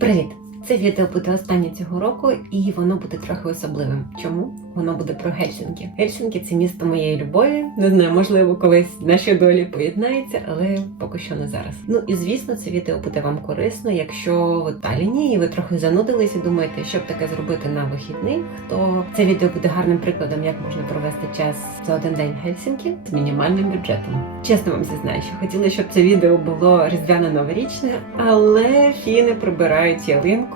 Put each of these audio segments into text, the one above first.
Привіт! Це відео буде останнє цього року, і воно буде трохи особливим. Чому? Воно буде про Гельсінкі. Гельсінкі це місто моєї любові. Не знаю, можливо, колись наші долі поєднаються, але поки що не зараз. Ну і звісно, це відео буде вам корисно, якщо ви Таліні і ви трохи занудились і думаєте, що таке зробити на вихідних, то це відео буде гарним прикладом, як можна провести час за один день в Гельсінкі з мінімальним бюджетом. Чесно вам зізнаю, що хотіли, щоб це відео було різдвяно новорічне, але фіни прибирають ялинку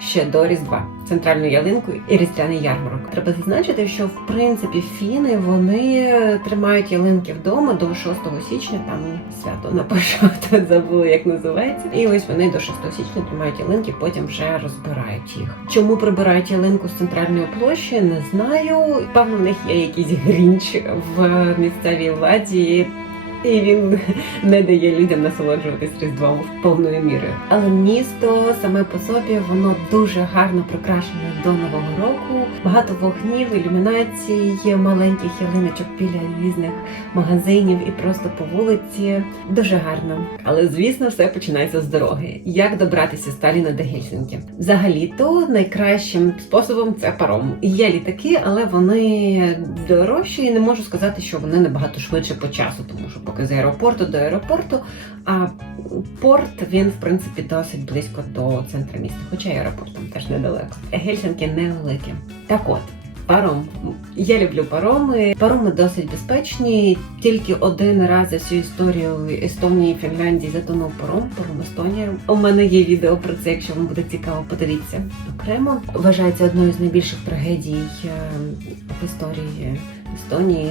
ще до Різдва, центральну ялинку і різдвяний ярмарок. Треба зазначити, що в принципі фіни вони тримають ялинки вдома до 6 січня. Там свято напишу, то забули, як називається. І ось вони до 6 січня тримають ялинки, потім вже розбирають їх. Чому прибирають ялинку з центральної площі, не знаю. Певно, в них є якийсь грінч в місцевій владі. І він не дає людям насолоджуватись різдвом повною мірою. Але місто саме по собі воно дуже гарно прикрашене до нового року. Багато вогнів, ілюмінацій, маленьких ялиночок біля різних магазинів і просто по вулиці. Дуже гарно. Але звісно, все починається з дороги. Як добратися з Таліна до Гельсінкі? Взагалі-то найкращим способом це паром. Є літаки, але вони дорожчі, і не можу сказати, що вони набагато швидше по часу, тому що поки з аеропорту до аеропорту. А порт він в принципі досить близько до центру міста, хоча й аеропорт там теж недалеко. Гельсінки невелике. Так от. Паром. Я люблю пароми. Пароми досить безпечні. Тільки один раз за всю історію Естонії і Фінляндії затонув паром, паром Естонія. У мене є відео про це, якщо вам буде цікаво, подивіться окремо. Вважається одною з найбільших трагедій е, в історії Естонії.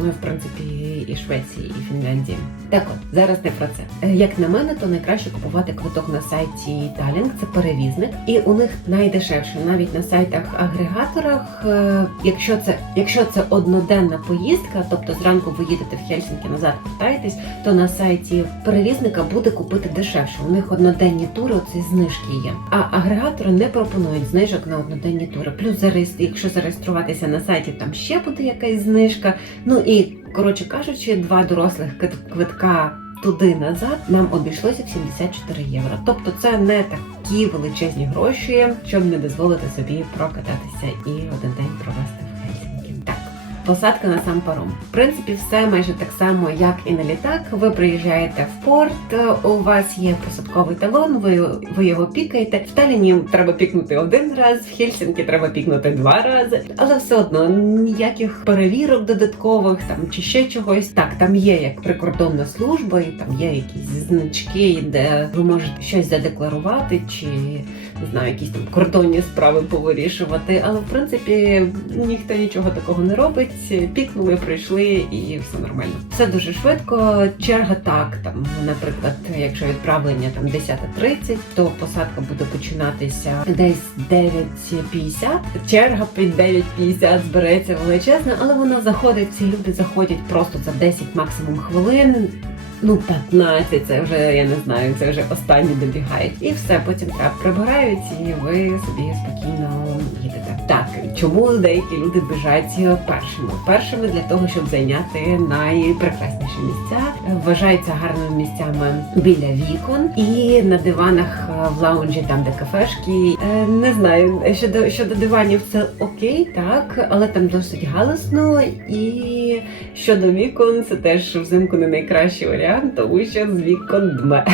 Ну, і, в принципі, і Швеції, і Фінляндії. Так от, зараз не про це. Е, Як на мене, то найкраще купувати квиток на сайті Талінг, це перевізник, і у них найдешевше, навіть на сайтах агрегаторах. е, Якщо це якщо це одноденна поїздка, тобто зранку ви їдете в Хельсінки, назад повертаєтесь, то на сайті перевізника буде купити дешевше. У них одноденні тури, оці знижки є. А агрегатори не пропонують знижок на одноденні тури. Плюс зареєстр... якщо зареєструватися на сайті, там ще буде якась знижка. Ну і коротше кажучи, два дорослих квитка. Туди назад нам обійшлося в 74 євро. Тобто це не такі величезні гроші, щоб не дозволити собі прокататися і один день провести посадка на сам паром. В принципі, все майже так само, як і на літак. Ви приїжджаєте в порт, у вас є посадковий талон, ви, ви його пікаєте. В Таліні треба пікнути один раз, в Хельсінкі треба пікнути два рази, але все одно ніяких перевірок додаткових там чи ще чогось. Так, там є як прикордонна служба, і там є якісь значки, де ви можете щось задекларувати, чи не знаю, якісь там кордонні справи повирішувати. Але в принципі ніхто нічого такого не робить. Пікнули, прийшли і все нормально. Все дуже швидко. Черга так, там, наприклад, якщо відправлення там 10.30, то посадка буде починатися десь 9.50. Черга під 9.50 збереться величезна, але вона заходить. Ці люди заходять просто за 10 максимум хвилин. Ну, 15, це вже я не знаю, це вже останні добігають. І все, потім так прибирають, і ви собі спокійно їдете. Так, чому деякі люди біжать першими? Першими для того, щоб зайняти найпрекрасніші місця, вважаються гарними місцями біля вікон і на диванах е, в лаунжі, там де кафешки. Е, Не знаю, щодо щодо диванів, це окей, так, але там досить галасно. І щодо вікон, це теж взимку не найкращий варіант, тому що з вікон дме.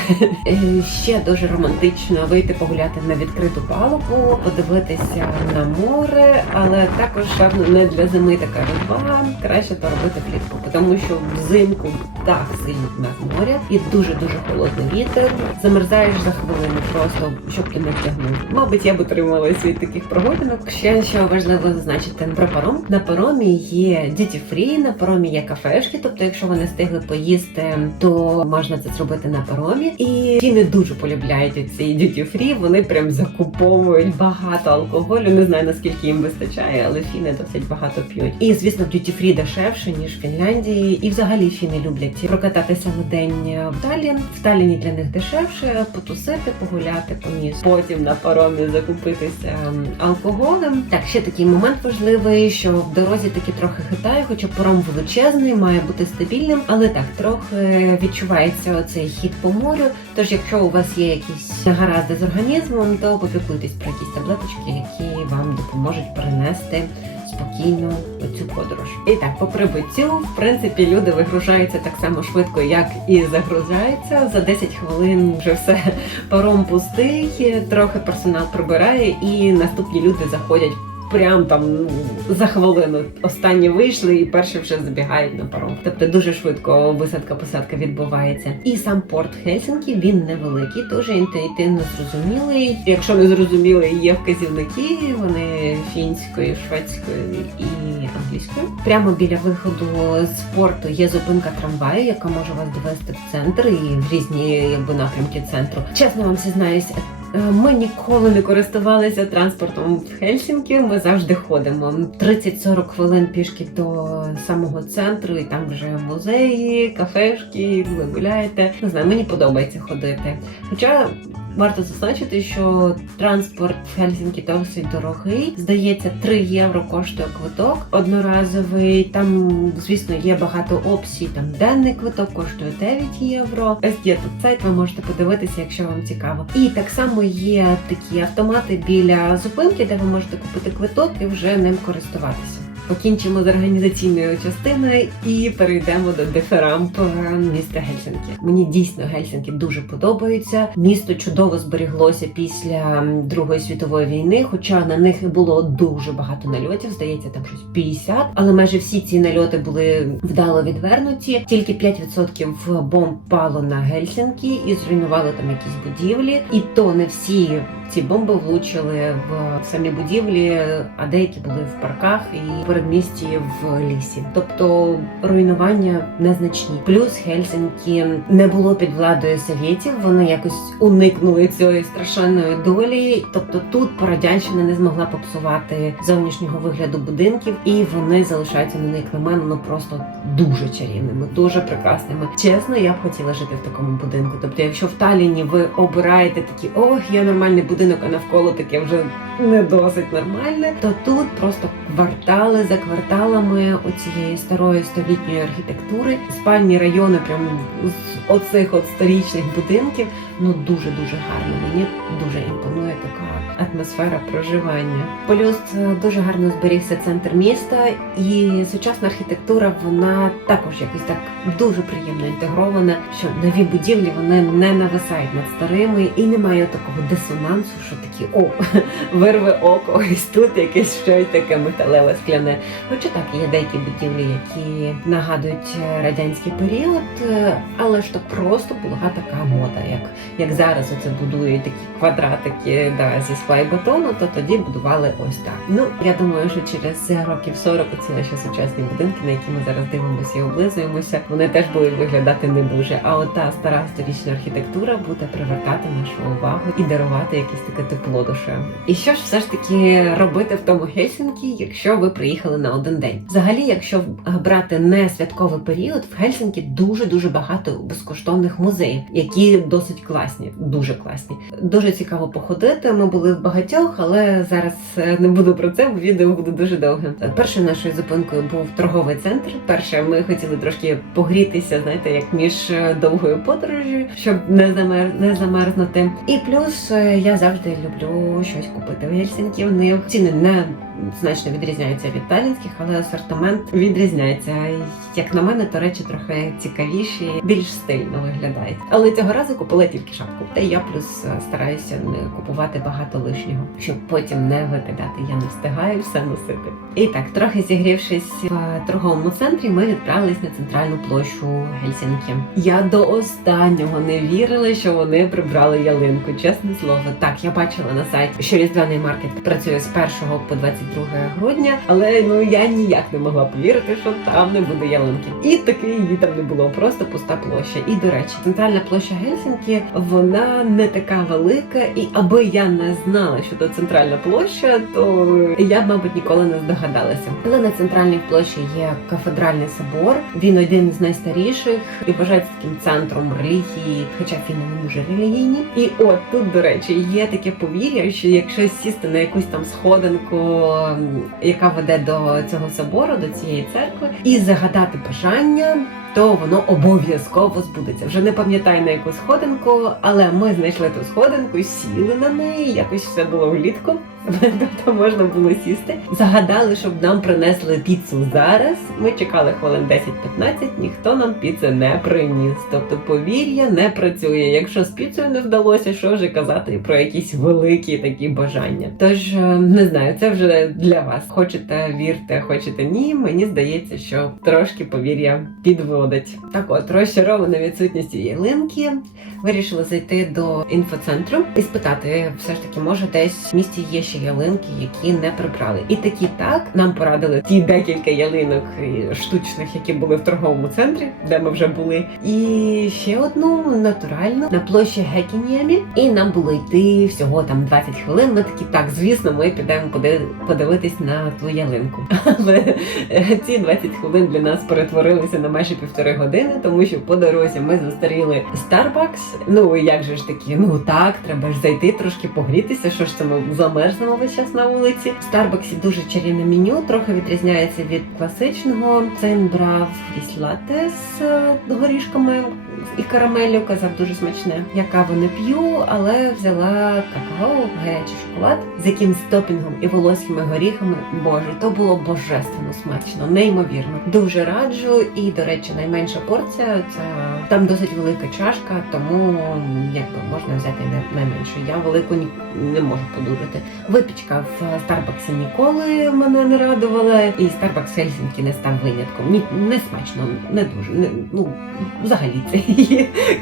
Е, Ще дуже романтично вийти погуляти на відкриту палубу, подивитися на море, але також певно не для зими така розвага. Краще то робити влітку, тому що взимку так сильно в нас море і дуже дуже холодний вітер. Замерзаєш за хвилину, просто щоб ти не втягнув. Мабуть, я б утрималась від таких прогулянок. Ще що важливо зазначити про паром. На паромі є free, на паромі є кафешки. Тобто, якщо ви не встигли поїсти, то можна це зробити на паромі. І ті не дуже полюбляють duty free, Вони прям закуповують багато алкоголю. Не знаю наскільки їм вистачає, але фіни досить багато п'ють. І звісно, duty free дешевше ніж в Фінляндії. І взагалі фіни люблять прокататися на день в Таллін. В Талліні для них дешевше, потусити, погуляти по місту. Потім на паромі закупитися ем, алкоголем. Так, ще такий момент важливий, що в дорозі таки трохи хитає, хоча паром величезний, має бути стабільним, але так трохи відчувається оцей хід по морю. Тож, якщо у вас є якісь негаразди з організмом, то попіклуйтесь про якісь таблеточки, які вам допоможуть перенести спокійно цю подорож. І так, по прибуттю, в принципі, люди вигружаються так само швидко, як і загружаються. За 10 хвилин вже все паром пустий, трохи персонал прибирає, і наступні люди заходять. Прям там за хвилину останні вийшли і перші вже забігають на паром. Тобто дуже швидко висадка-посадка відбувається. І сам порт Хельсінкі він невеликий, дуже інтуїтивно зрозумілий. Якщо не зрозумілий, є вказівники, вони фінською, шведською і англійською. Прямо біля виходу з порту є зупинка трамваю, яка може вас довести в центр і в різні якби напрямки центру. Чесно вам зізнаюсь, Ми ніколи не користувалися транспортом в Хельсінкі. Ми завжди ходимо 30-40 хвилин пішки до самого центру, і там вже музеї, кафешки, ви гуляєте. Не знаю, мені подобається ходити. Хоча варто зазначити, що транспорт в Хельсінкі досить дорогий. Здається, 3 євро коштує квиток одноразовий. Там, звісно, є багато опцій. Там денний квиток коштує 9 євро. Ось є тут сайт, ви можете подивитися, якщо вам цікаво. І так само є такі автомати біля зупинки, де ви можете купити квиток і вже ним користуватися. Покінчимо з організаційною частиною і перейдемо до диферамп міста Гельсінкі. Мені дійсно Гельсінкі дуже подобається. Місто чудово зберіглося після Другої світової війни, хоча на них було дуже багато нальотів. Здається, там щось 50, але майже всі ці нальоти були вдало відвернуті. Тільки 5% бомб пало на Гельсінкі і зруйнували там якісь будівлі, і то не всі ці бомби влучили в самі будівлі, а деякі були в парках і передмісті в лісі. Тобто руйнування незначні. Плюс Хельсінкі не було під владою совєтів. Вони якось уникнули цієї страшенної долі. Тобто тут порадянщина не змогла попсувати зовнішнього вигляду будинків, і вони залишаються на них на мене ну просто дуже чарівними, дуже прекрасними. Чесно, я б хотіла жити в такому будинку. Тобто, якщо в Талліні ви обираєте такі ох, є нормальний будинок, а навколо таке вже не досить нормальне, то тут просто квартали за кварталами оцієї старої столітньої архітектури, спальні райони, прямо з оцих от сторічних будинків. Ну дуже дуже гарно. Мені дуже імпонує така атмосфера проживання. Плюс е, дуже гарно зберігся центр міста, і сучасна архітектура вона також якось так дуже приємно інтегрована. Що нові будівлі вони не нависають над старими і немає такого дисонансу, що такі о вирве око, ось тут якесь щось таке металеве скляне. Хоча так є деякі будівлі, які нагадують е, радянський період, е, але ж то просто була така мода, як як зараз оце будують такі квадратики да, зі скла то тоді будували ось так. Ну я думаю, що через років 40 ці наші сучасні будинки, на які ми зараз дивимося і облизуємося, вони теж будуть виглядати не дуже. А от та стара сторічна архітектура буде привертати нашу увагу і дарувати якесь таке тепло душевне. І що ж все ж таки робити в тому Гельсінкі, якщо ви приїхали на один день? Взагалі, якщо брати не святковий період, в Гельсінкі дуже дуже багато безкоштовних музеїв, які досить класні, дуже класні. Дуже цікаво походити. Ми були в багатьох, але зараз е, не буду про це, бо відео буде дуже довгим. Першою нашою зупинкою був торговий центр. Перше, ми хотіли трошки погрітися, знаєте, як між е, довгою подорожю, щоб не замер не замерзнути. І плюс е, я завжди люблю щось купити в Гельсінкі. В них ціни не значно відрізняються від талінських, але асортимент відрізняється. Як на мене, то речі трохи цікавіші, більш стильно виглядають. Але цього разу купила тільки шапку. Та я плюс е, стараюся не купувати багато лишнього, щоб потім не викидати. Я не встигаю все носити. І так, трохи зігрівшись в торговому центрі, ми відправились на центральну площу Гельсінкі. Я до останнього не вірила, що вони прибрали ялинку. Чесне слово, так я бачила на сайті, що різдвяний маркет працює з 1 по 22 грудня, але ну я ніяк не могла повірити, що там не буде ялинки. І таки її там не було, просто пуста площа. І до речі, центральна площа Гельсінкі вона не така велика, і аби я не знала, що це центральна площа, то я б, мабуть, ніколи не здогадалася. Але на центральній площі є кафедральний собор. Він один з найстаріших і вважається таким центром релігії, хоча фіни не дуже релігійні. І от тут, до речі, є таке повір'я, що якщо сісти на якусь там сходинку, яка веде до цього собору, до цієї церкви, і загадати бажання. То воно обов'язково збудеться. Вже не пам'ятаю на яку сходинку, але ми знайшли ту сходинку, сіли на неї. Якось все було влітку. Тобто можна було сісти. Загадали, щоб нам принесли піцу зараз. Ми чекали хвилин 10-15, ніхто нам піци не приніс. Тобто повір'я не працює. Якщо з піцею не вдалося, що вже казати про якісь великі такі бажання. Тож е, не знаю, це вже для вас. Хочете вірте, хочете ні. Мені здається, що трошки повір'я підводить. Так от розчарована відсутністю ялинки. Вирішила зайти до інфоцентру і спитати, все ж таки, може, десь в місті є ще ялинки, які не прибрали. І такі так нам порадили ті декілька ялинок штучних, які були в торговому центрі, де ми вже були. І ще одну натуральну на площі Гекініємі. І нам було йти всього там 20 хвилин. Ми такі, так, звісно, ми підемо поди- подивитись на ту ялинку. Але е, ці 20 хвилин для нас перетворилися на майже півтори години, тому що по дорозі ми зустріли Starbucks. Ну і як же ж такі, ну так, треба ж зайти трошки погрітися. Що ж це ми замерзнемо весь час на вулиці. В Старбаксі дуже чарівне меню, трохи відрізняється від класичного. Це брав лате з е, горішками і карамеллю, казав дуже смачне. Я каву не п'ю, але взяла какао, гарячий шоколад з якимсь топінгом і волоськими горіхами. Боже, то було божественно смачно, неймовірно. Дуже раджу. І, до речі, найменша порція це там досить велика чашка, тому якби можна взяти най- найменшу. Я велику ні, не можу подужати. Випічка в Старбаксі ніколи мене не радувала, і Старбакс Хельсінкі не став винятком. Ні, не смачно, не дуже. Не, ну, взагалі це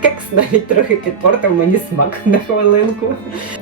кекс навіть трохи підпортив мені смак на хвилинку.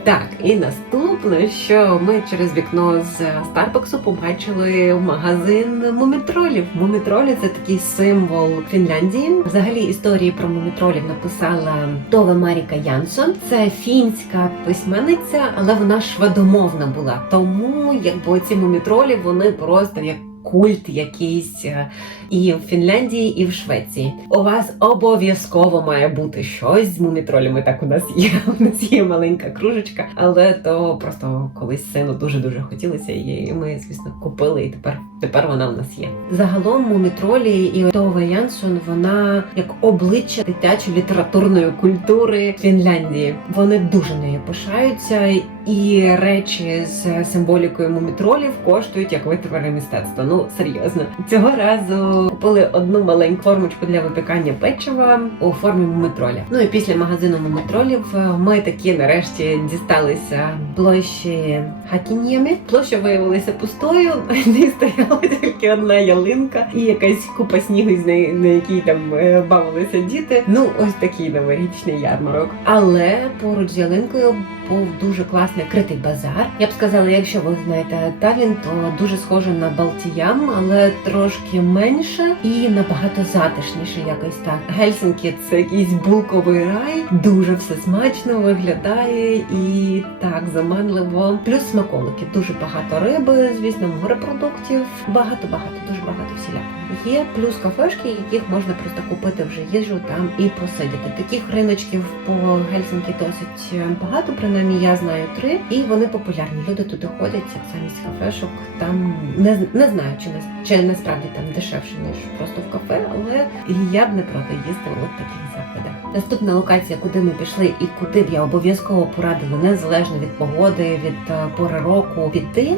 Так, і наступне, що ми через вікно з Старбаксу побачили магазин мумітролів. Мумітролі це такий символ Фінляндії. Взагалі історії про мумітролів написала Тове Маріка Янсон. Це фінська письменниця, але вона шведомовна була. Тому якби ці мумітролі вони просто як. Культ якийсь е, і в Фінляндії, і в Швеції. У вас обов'язково має бути щось з мумітролями. Так у нас є. У нас є маленька кружечка, але то просто колись сину дуже дуже хотілося її, і ми, звісно, купили, і тепер тепер вона у нас є. Загалом мумітролі і Тове Янсон вона як обличчя дитячої літературної культури Фінляндії. Вони дуже нею пишаються, і речі з символікою мумітролів коштують як витвори мистецтва. Ну серйозно, цього разу купили одну маленьку формочку для випікання печива у формі мумітроля. Ну і після магазину мумітролів е, ми такі нарешті дісталися площі Хакінємі. Площа виявилася пустою, на стояла тільки одна ялинка і якась купа снігу, з на якій там е, бавилися діти. Ну ось такий новорічний ярмарок. Але поруч з ялинкою був дуже класний критий базар. Я б сказала, якщо ви знаєте Талін, то дуже схоже на Балтіям, але трошки менше і набагато затишніше. Якось так. Гельсінкі це якийсь булковий рай, дуже все смачно виглядає і так заманливо. Плюс смаколики, дуже багато риби, звісно, морепродуктів, багато, багато, дуже багато всілякого. Є плюс кафешки, яких можна просто купити вже їжу там і посидіти. Таких риночків по Гельсінкі досить багато, принаймні я знаю три, і вони популярні. Люди туди ходять, як замість кафешок. Там не, не знаю, чи на чи насправді там дешевше ніж просто в кафе, але я б не проти їсти от таких заходах. Наступна локація, куди ми пішли, і куди б я обов'язково порадила, незалежно від погоди, від е, пори року піти.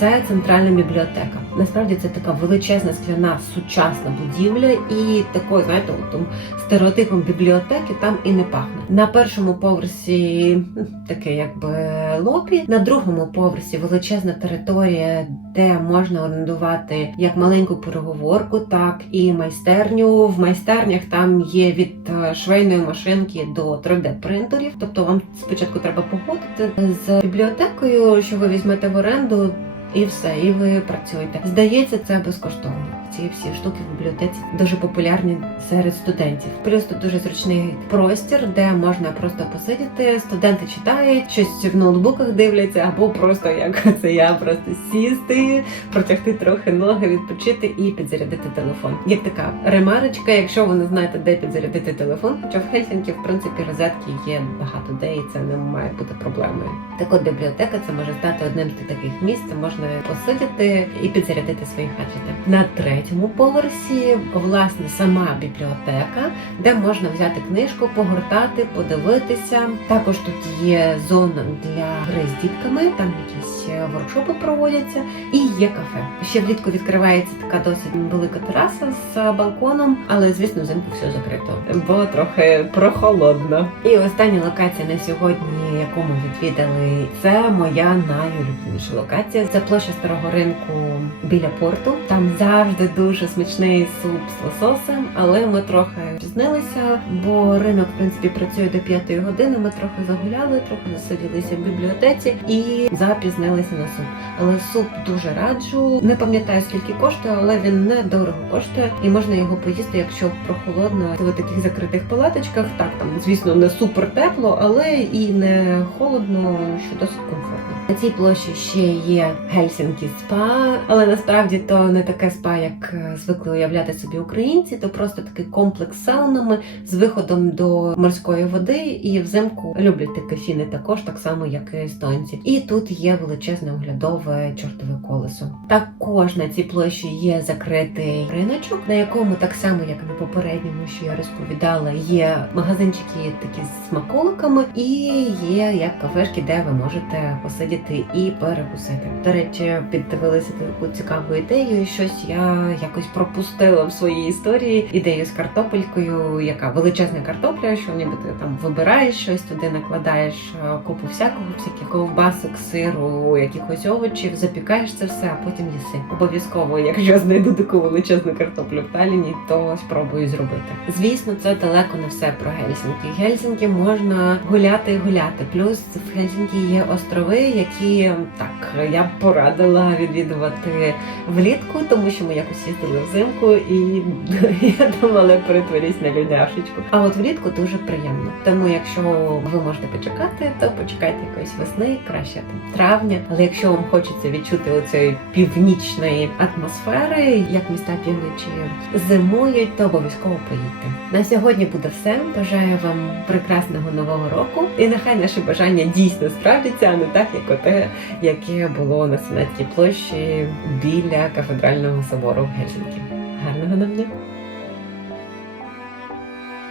Це центральна бібліотека. Насправді це така величезна скляна сучасна будівля, і такою, знаєте, там, стереотипом бібліотеки там і не пахне. На першому поверсі м, таке, якби лобі, на другому поверсі величезна територія, де можна орендувати як маленьку переговорку, так і майстерню. В майстернях там є від е, швейної машинки до 3D принтерів. Тобто вам спочатку треба погодити з бібліотекою, що ви візьмете в оренду. І все, і ви працюєте. Здається, це безкоштовно. Ці всі штуки в бібліотеці дуже популярні серед студентів. Плюс тут дуже зручний простір, де можна просто посидіти. Студенти читають, щось в ноутбуках дивляться, або просто як це я, просто сісти, протягти трохи ноги, відпочити і підзарядити телефон. Як така ремарочка, якщо ви не знаєте, де підзарядити телефон, хоча в Хельсінкі, в принципі, розетки є багато де, і це не має бути проблемою. Так от бібліотека це може стати одним з таких місць. Це можна посидіти і підзарядити свої гаджети. На третьому поверсі власне сама бібліотека, де можна взяти книжку, погортати, подивитися. Також тут є зона для гри з дітками, там якісь е, воркшопи проводяться, і є кафе. Ще влітку відкривається така досить велика тераса з балконом, але звісно взимку все закрито, бо трохи прохолодно. І остання локація на сьогодні, яку ми відвідали, це моя найулюбленіша локація. Це площа старого ринку біля порту. Там завжди дуже смачний суп з лососем, але ми трохи пізнилися, бо ринок в принципі працює до п'ятої години. Ми трохи загуляли, трохи засиділися в бібліотеці і запізнилися на суп. Але суп дуже раджу. Не пам'ятаю скільки коштує, але він недорого коштує, і можна його поїсти, якщо прохолодно в таких закритих палаточках. Так там, звісно, не супер тепло, але і не холодно, що досить комфортно. На цій площі ще є Гельсінкі спа, але насправді то не таке спа, як е, звикли уявляти собі українці, то просто такий комплекс саунами з виходом до морської води, і взимку люблять такі фіни також, так само як і естонці. І тут є величезне оглядове чортове колесо. Також на цій площі є закритий риночок, на якому так само, як і на попередньому, що я розповідала, є магазинчики такі з смаколиками, і є як кафешки, де ви можете посидіти і перекусити. До речі, піддивилися таку цікаву ідею. і Щось я якось пропустила в своїй історії ідею з картопелькою, яка величезна картопля, що ніби ти там вибираєш щось, туди накладаєш е, купу всякого, всяких ковбасок, сиру, якихось овочів, запікаєш це все, а потім їси. Обов'язково, якщо знайду таку величезну картоплю в Таліні, то спробую зробити. Звісно, це далеко не все про Гельсінкі. Гельсінкі можна гуляти і гуляти. Плюс в Гельсінкі є острови, які так я б порадила відвідувати влітку, тому що ми якось їздили взимку, і я думала, перетворюсь на людяшечку. А от влітку дуже приємно. Тому, якщо ви можете почекати, то почекайте якоїсь весни, краще там травня. Але якщо вам хочеться відчути оцієї північної атмосфери, як міста півночі зимують, то обов'язково поїдьте. На сьогодні буде все. Бажаю вам прекрасного нового року, і нехай наші бажання дійсно справдяться, а не так, як оте, яке було на Сенатській площі біля кафедрального собору в Гельсінкі. Гарного нам дня!